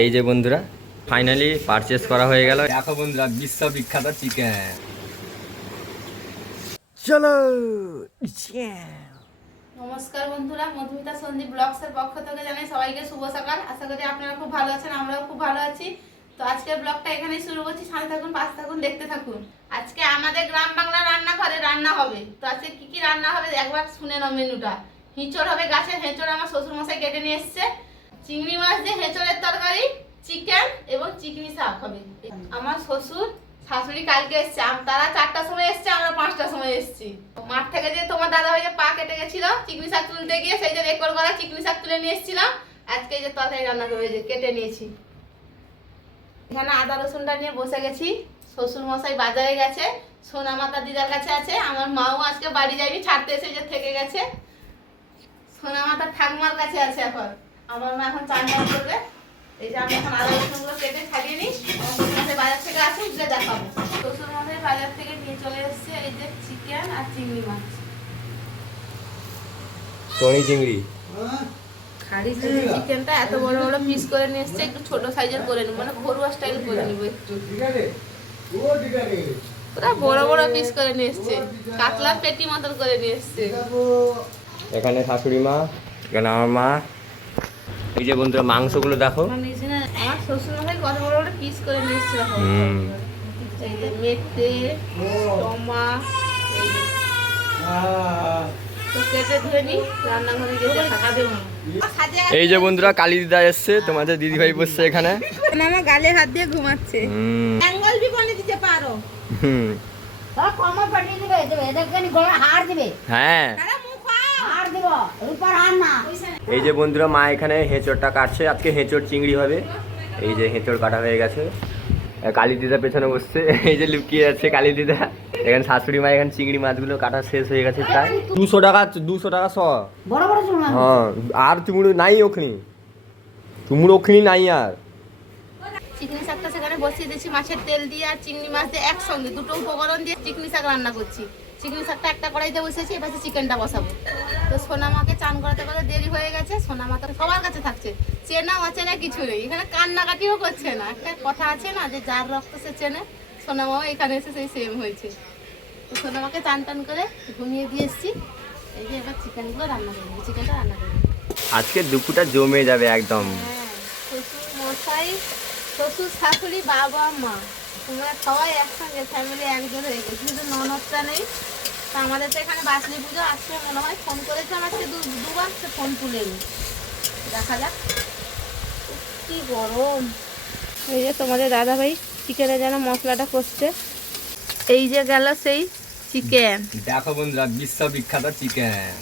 এই যে বন্ধুরা ফাইনালি পারচেজ করা হয়ে গেল। দেখো বন্ধুরা বিশ্ববিখ্যাত চিকেন। চলো। নমস্কার বন্ধুরা, মধুমিতা সঞ্জীব ব্লগসের পক্ষ থেকে জানাই সবাইকে শুভ সকাল। আশা করি আপনারা খুব ভালো আছেন, আমরাও খুব ভালো আছি। তো আজকের ব্লগটা এখানেই শুরু করছি। সাথে থাকুন, পাশে থাকুন, দেখতে থাকুন। আজকে আমাদের গ্রাম বাংলা রান্নাঘরে রান্না হবে। তো আজকে কি কি রান্না হবে একবার শুনে নাও মেনুটা। হিঁচড় হবে, গাছের হেঁচড় আমার শ্বশুর মশাই কেটে নিয়ে এসছে। চিংড়ি মাছ দিয়ে হেঁচড়ের তরকারি, চিকেন এবং চিকনি শাক হবে। আমার শ্বশুর শাশুড়ি কালকে এসছে, তারা 4টার সময় এসছে, আমরা 5টার সময় এসছি। মাঠ থেকে যে তোমার দাদা ভাই পা কেটে গেছিল চিকনি শাক তুলতে গিয়ে, সেই যে রেকর্ড করা চিকনি শাক তুলে নিয়ে এসেছিলাম। আজকে এই যে তরকারি রান্না করবে, যে কেটে নিয়েছি। এখানে আদা রসুনটা নিয়ে বসে গেছি। শ্বশুর মশাই বাজারে গেছে, সোনা মাতা দিদার কাছে আছে। আমার মাও আজকে বাড়ি যায়নি, ছাড়তে এসে যে থেকে গেছে। সোনা মাতার ঠাকুমার কাছে আছে এখন। আমার মা এখন চান টান করবে। এই যে আমি এখন আদা রসুনগুলো কেটে ছাড়িয়ে নিই। আমার শ্বশুর মশাই বাজার থেকে আসুক, যে দেখাবো। শ্বশুর মশাই বাজার থেকে নিয়ে চলে এসছে এই যে চিকেন আর চিংড়ি মাছ। টনি চিংড়ি খাড়ি চিকেনটা এত বড় বড় পিস করে নিয়ে এসছে, একটু ছোট সাইজের করে নিব, মানে ঘরোয়া স্টাইল করে নিব একটু। পুরো বড় বড় পিস করে নিয়ে এসছে, কাতলার পেটি মতন করে নিয়ে এসছে। এখানে শাশুড়ি মা, এখানে আমার মা। এই যে বন্ধুরা মাংসগুলো দেখো। আমার শ্বশুর মশাই কত বড় বড় পিস করে নিয়ে এসছে দেখো। এই যে মেটে টমা, এই যে তো কেটে ধুয়ে নি, রান্নাঘরে গিয়ে দেখা দেবো। এই যে বন্ধুরা কালী দিদা এসছে, তোমাদের দিদি ভাই বসছে এখানে। আমার গালে হাত দিয়ে ঘুমাচ্ছে। অ্যাঙ্গল বি কোনে দিতে পারো? তা কমা পাঠিয়ে দিবে, এদেরকে গলা হার দিবে। হ্যাঁ, আরে মুখ হার দিব, এরপর হার না। এই যে বন্ধুরা মা এখানে হেঁচড়টা কাটছে। আজকে হেঁচড় চিংড়ি হবে। এই যে হেঁচড় কাটা হয়ে গেছে। কালী দিদা পেছনে বসছে, এই যে লুকিয়ে আছে কালী দিদা। এখানে শাশুড়ি মা এখানে চিংড়ি মাছগুলো কাটা শেষ হয়ে গেছে প্রায়। 200 টাকা 200 টাকা বড় বড় চুল মাছ। হ্যাঁ, আর চুমুড়ো নাই ওখানে, চুমুড়ো ওখানে নাই আর। চিকনি শাকটা সেখানে বসিয়ে দিয়েছি, মাছের তেল দিয়ে আর চিংড়ি মাছ দিয়ে একসঙ্গে দুটো উপকরণ দিয়ে চিকনি শাক রান্না করছি। চিকনি শাকটা একটা কড়াইতে বসেছি, এবার চিকেনটা বসাবো। তো সোনামাকে চান করাতে করাতে দেরি হয়ে গেছে। সোনামা তো সবার কাছে থাকছে, চেনা অচেনা কিছু নেই, এখানে কান্নাকাটিও করছে না। একটা কথা আছে না, যে যার রক্ত সে চেনে, সোনামাও এখানে এসে সেই সেম হয়েছে। তো সোনামাকে চান টান করে ঘুমিয়ে দিয়ে এসেছি। এই যে এবার চিকেনগুলো রান্না করবো, চিকেনটা রান্না করবো। আজকে দুপুরটা জমে যাবে একদম। হ্যাঁ, শ্বশুর মশাই, শ্বশুর শাশুড়ি, বাবা মা, তোমরা সবাই একসঙ্গে ফ্যামিলি একজন হয়ে গেছে। শুধু ননদটা নেই। তা আমাদের তো এখানে বাসলি পুজো আজকে মনে হয় ফোন করেছে আমাকে দুবার, সে ফোন তুলেনি। দেখা যাক কি গরম। এই যে তোমাদের দাদা ভাই চিকেনে যেন মশলাটা কষছে। এই যে গেল সেই চিকেন। দেখো বন্ধুরা বিশ্ববিখ্যাত চিকেন।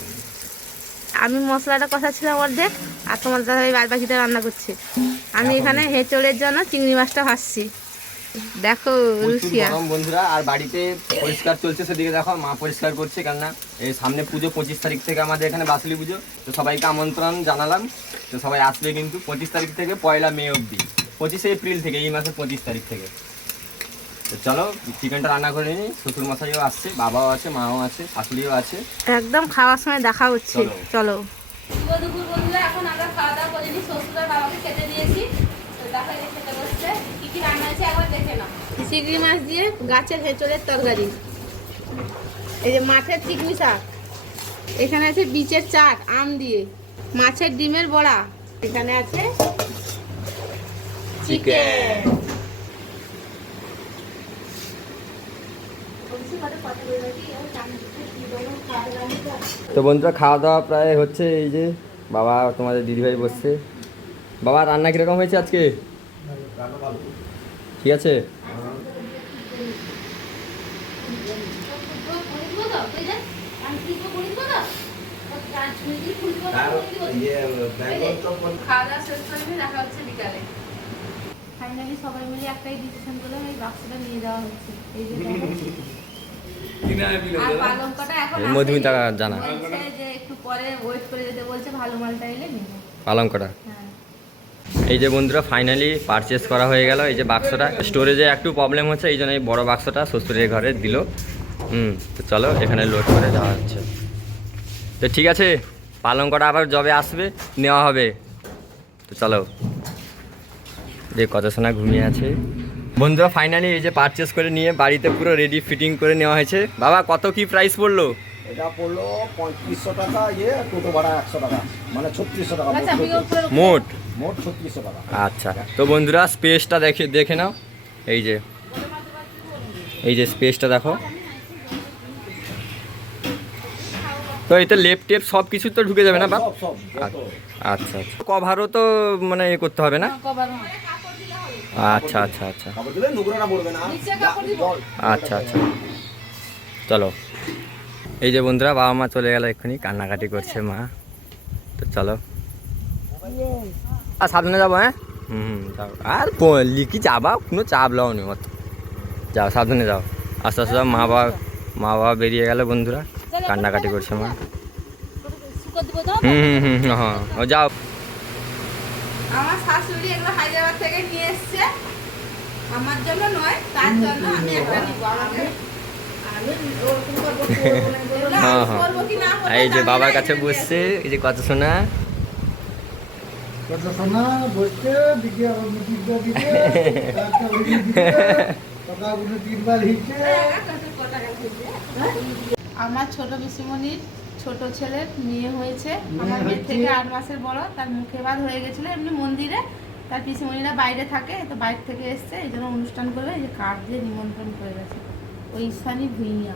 আমি মশলাটা কষাচ্ছিলাম অর্ধেক, আর তোমার দাদা ভাই বাদ বাকিটা রান্না করছে। আমি এখানে হেঁচড়ের জন্য চিংড়ি মাছটা ভাজছি। দেখো রুচিয়া বন্ধুরা, আর বাড়িতে পরিষ্কার চলছে, সেদিকে দেখো মা পরিষ্কার করছে। কেননা এই সামনে পুজো 25 তারিখ থেকে আমাদের এখানে বাসলি পুজো। তো সবাইকে আমন্ত্রণ জানালাম, তো সবাই আসবে কিন্তু 25 তারিখ থেকে 1 মে অবধি, 25 এপ্রিল থেকে, এই মাসের 25 তারিখ থেকে। তো চলো চিকেনটা রান্না করে নিই। শ্বশুর মশাইও আসছে, বাবাও আছে, মাও আছে, শাশুড়িও আছে। একদম খাওয়ার সময় দেখা হচ্ছে। চলো দুপুর বন্ধুরা, এখন আমরা খাওয়া দাওয়া করিনি, শ্বশুর আর বাবাকে খেতে দিয়েছি। তো দেখো এই খেতে বসছে, কি কি রান্না হয়েছে একবার দেখে নাও। চিংড়ি মাছ দিয়ে গাছের হেঁচড়ের তরকারি, এই যে মাছের চিকনি শাক, এখানে আছে বিচের চাট আম দিয়ে, মাছের ডিমের বড়া, এখানে আছে চিকেন। তো বন্ধুরা খাওয়া দাওয়া প্রায় হচ্ছে। এই যে বাবা, তোমাদের দিদিভাই বসছে। বাবা রান্না কিরকম হয়েছে আজকে? ঠিক আছে। ফাইনালি সবাই মিলে একটাই ডিসিশন করলাম, এই বাক্সটা নিয়ে যাওয়া হচ্ছে। এই যে আর পালঙ্কটা এখন মধুমিতা জানা বলছে যে একটু পরে ওয়েট করে যেতে বলছে, ভালো মালটা এলে নিব পালঙ্কটা। হ্যাঁ, এই যে বন্ধুরা ফাইনালি পারচেস করা হয়ে গেল। এই যে বাক্সটা, স্টোরেজে একটু প্রবলেম হচ্ছে, এই জন্য এই বড় বাক্সটা শ্বশুরের ঘরে দিল। তো চলো এখানে লোড করে যাওয়া হচ্ছে। তো ঠিক আছে, পালঙ্কটা আবার যবে আসবে নেওয়া হবে। তো চলো। যে কত সোনা ঘুমিয়ে আছে। বন্ধুরা ফাইনালি এই যে পারচেস করে নিয়ে বাড়িতে পুরো রেডি ফিটিং করে নেওয়া হয়েছে। বাবা কত কি প্রাইস পড়লো? এটা পড়লো 3500 টাকা, টোটো ভাড়া 100 টাকা, মানে 3600 টাকা মোট। মোট 3600 টাকা। আচ্ছা, তো বন্ধুরা স্পেসটা দেখে নাও। এই যে স্পেসটা দেখো। তো এতে লেপ টেপ সব কিছু তো ঢুকে যাবে না বা? সব সব যত। আচ্ছা আচ্ছা, কভারও তো মানে এ করতে হবে না? আচ্ছা আচ্ছা আচ্ছা কাপড় দিলে নোংরাটা পড়বে না। আচ্ছা আচ্ছা, চলো। এই যে বন্ধুরা বাবা মা চলে গেল, এক্ষুনি কান্নাকাটি করছে মা। তো চলো আর সাবধানে যাবো। হ্যাঁ যাও। আর লিখি যাবা, কোনো চাপ লাও নি অত। যাও সাবধানে যাও, আস্তে আস্তে যাও। মা বাবা বেরিয়ে গেল বন্ধুরা, কান্নাকাটি করছে মা। হ্যাঁ ও যাও। আমার শাশুড়ি এগুলো হায়দ্রাবাদ থেকে নিয়ে এসছে, আমার জন্য নয়, তার জন্য আমি একটা নিব। হ্যাঁ হ্যাঁ, এই যে বাবার কাছে বসছে, এই যে কত শোনা। কত সোনা বসছে দিকে আবার মুটিটা দিকে একটা উড়ি দিকে কথা উনি তিনবার হিচে। আমার ছোট পিসিমণির ছোট ছেলের মেয়ে হয়েছে, আমার মেয়ে থেকে 8 মাসের বড়। তার মুখে বাদ হয়ে গেছিল এমনি মন্দিরে, তার পিসিমণিরা বাইরে থাকে, তো বাইরে থেকে এসছে, এই জন্য অনুষ্ঠান করবে। এই যে কার্ড দিয়ে নিমন্ত্রণ করে গেছে ওই ঈশানী ভুইয়া।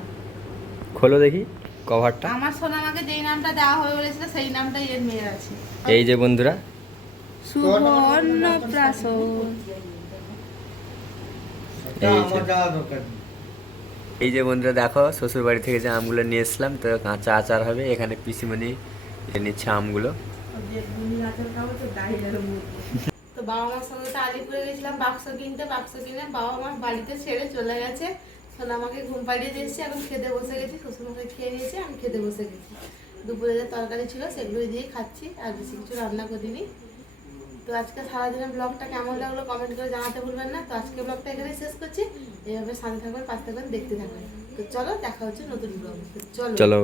খোলো দেখি কভারটা। আমার সোনা আমাকে যেই নামটা দেওয়া হয়ে বলেছিল সেই নামটাই এর মেয়ের আছে। এই যে বন্ধুরা, শুভ অন্নপ্রাশন। এই যে বন্ধুরা দেখো, শ্বশুর বাড়ি থেকে যে আমগুলো নিয়ে এসলাম, তো কাঁচা আচার হবে। এখানে পিসিমণি নিচ্ছে আমগুলো। তো বাবা মার সঙ্গে তো আলিপুরে গেছিলাম বাক্স কিনতে, বাক্স কিনে বাবা মা বাড়িতে ছেড়ে চলে গেছে। সোনা আমাকে ঘুম পাড়িয়ে দিয়েছি, এখন খেতে বসে গেছি। শ্বশুরমশাই খেয়ে নিয়েছে, আমি খেতে বসে গেছি। দুপুরে যে তরকারি ছিল সেগুলো দিয়ে খাচ্ছি, আর বেশি কিছু রান্না করিনি। তো আজকে সারাদিনের ব্লগটা কেমন লাগলো কমেন্ট করে জানাতে ভুলবেন না। তো আজকে ব্লগটা এখানেই শেষ করছি। এইভাবে সাথে থাকবেন, পাশে থাকবেন, দেখতে থাকবেন। তো চলো দেখা হচ্ছে নতুন ব্লগ। চলো।